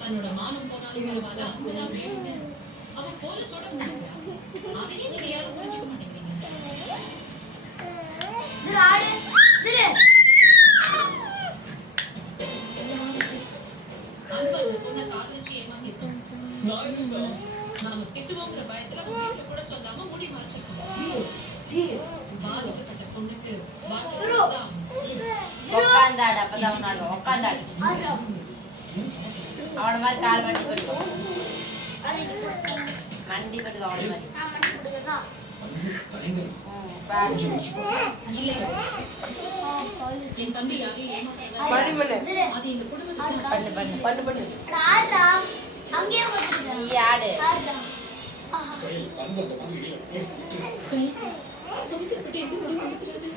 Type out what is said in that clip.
தன்னோட மானம் போனாலும் பரவாயில்ல, அவங்கதான் வேணும்னு அவ போலீஸோட முடிக்கிறா. அதையே நீங்க யாரும் புரிஞ்சுக்க மாட்டேங்கிறீங்க. அன்பா இந்த பொண்ணை காதலிச்சு ஏமாத்திருக்கோம். நாம திட்டுவோங்கிற பயத்துல வீட்டுல கூட சொல்லாம முடி மறைச்சிருக்கோம். பாதிக்கப்பட்ட பொண்ணுக்கு உட்காந்தாடு, அப்பதான் உன்னாடுவோம். உட்காந்தாடு, அவன மாதிரி கால் மண்டி போட்டுவோம். மண்டி போட்டுக்கோ அவன மாதிரி. என் தம்பி யாரையும் அது எங்க குடும்பத்துக்கு நீ ஆடு. அவசரப்பட்டு எந்த முடிவு எடுத்துறாது.